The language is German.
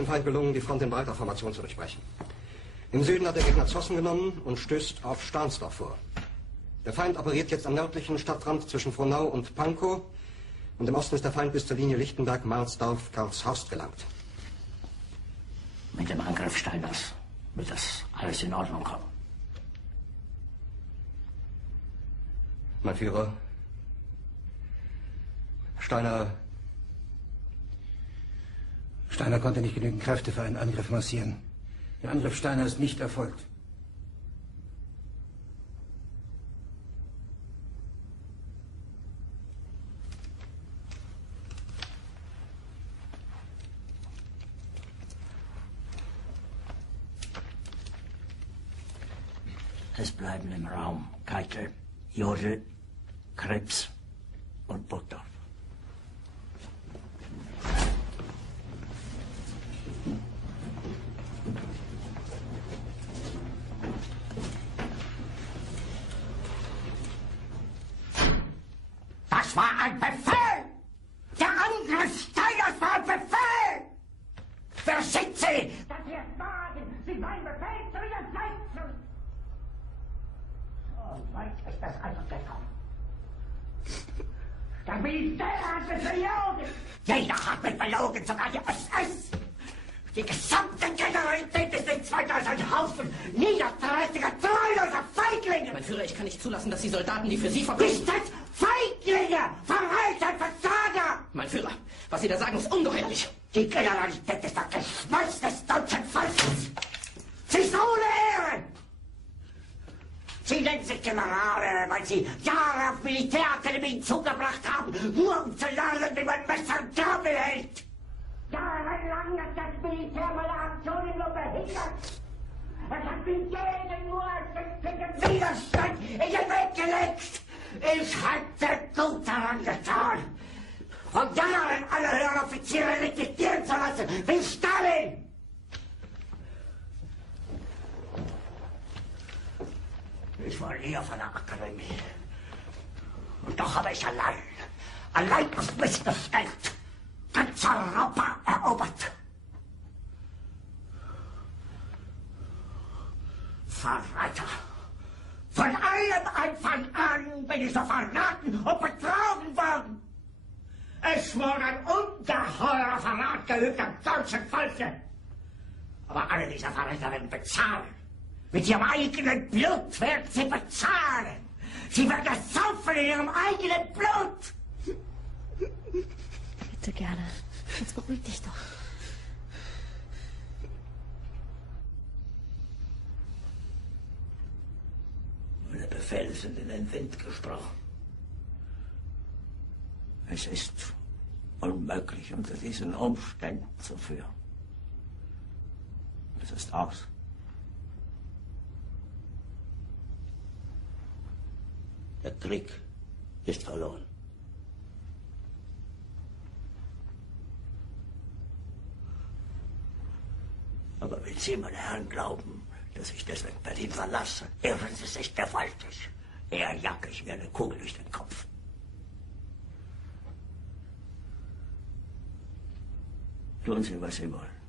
dem Feind gelungen, die Front in breiter Formation zu durchbrechen. Im Süden hat der Gegner Zossen genommen und stößt auf Stahnsdorf vor. Der Feind operiert jetzt am nördlichen Stadtrand zwischen Frohnau und Pankow. Und im Osten ist der Feind bis zur Linie Lichtenberg-Marsdorf-Karlshorst gelangt. Mit dem Angriff Steiners wird das alles in Ordnung kommen. Mein Führer, Steiner konnte nicht genügend Kräfte für einen Angriff massieren. Der Angriff Steiner ist nicht erfolgt. Es bleiben im Raum Keitel, Jodl, Krebs und Burgdorf. Das war ein Befehl! Der Angriff Steiners war ein Befehl! Wer schickt Sie? Dass Sie es wagen, Sie meinen Befehl zu widersetzen! So weit ist das also gekommen. Der Militär hat mich belogen! Jeder hat mich belogen, sogar die SS! Die gesamte Generalität ist nichts weiter als ein Haufen niederträchtiger, treuloser Feiglinge! Mein Führer, ich kann nicht zulassen, dass die Soldaten, die für Sie verbringen... Nicht als Feiglinge! Verreiter, Versager! Mein Führer, was Sie da sagen, ist ungeheuerlich. Die Generalität ist das Geschmolz des deutschen Volkes! Sie ist ohne Ehre! Sie nennen sich Generale, weil Sie Jahre auf Militärakademien zugebracht haben, nur um zu lernen, wie man Messer und Gabel hält! Jahrelang hat das Militär meine Aktionen nur behindert. Es hat mir jeden nur als Widerstand in den Weg gelegt. Ich hätte gut daran getan, von Jahren alle höheren Offiziere liquidieren zu lassen, wie Stalin. Ich war nie auf einer Akademie. Und doch habe ich allein auf mich gestellt, ganz Europa erobert. Verräter! Von allem Anfang an bin ich so verraten und betrogen worden. Es wurde ein ungeheurer Verrat geübt am deutschen Volke. Aber alle diese Verräter werden bezahlen. Mit ihrem eigenen Blut werden sie bezahlen. Sie werden es saufen in ihrem eigenen Blut. Bitte gerne. Jetzt beruhig dich doch. Meine Befehle sind in den Wind gesprochen. Es ist unmöglich, unter diesen Umständen zu führen. Es ist aus. Der Krieg ist verloren. Aber wenn Sie, meine Herren, glauben, dass ich deswegen Berlin verlasse, irren Sie sich gewaltig. Eher jag ich mir eine Kugel durch den Kopf. Tun Sie, was Sie wollen.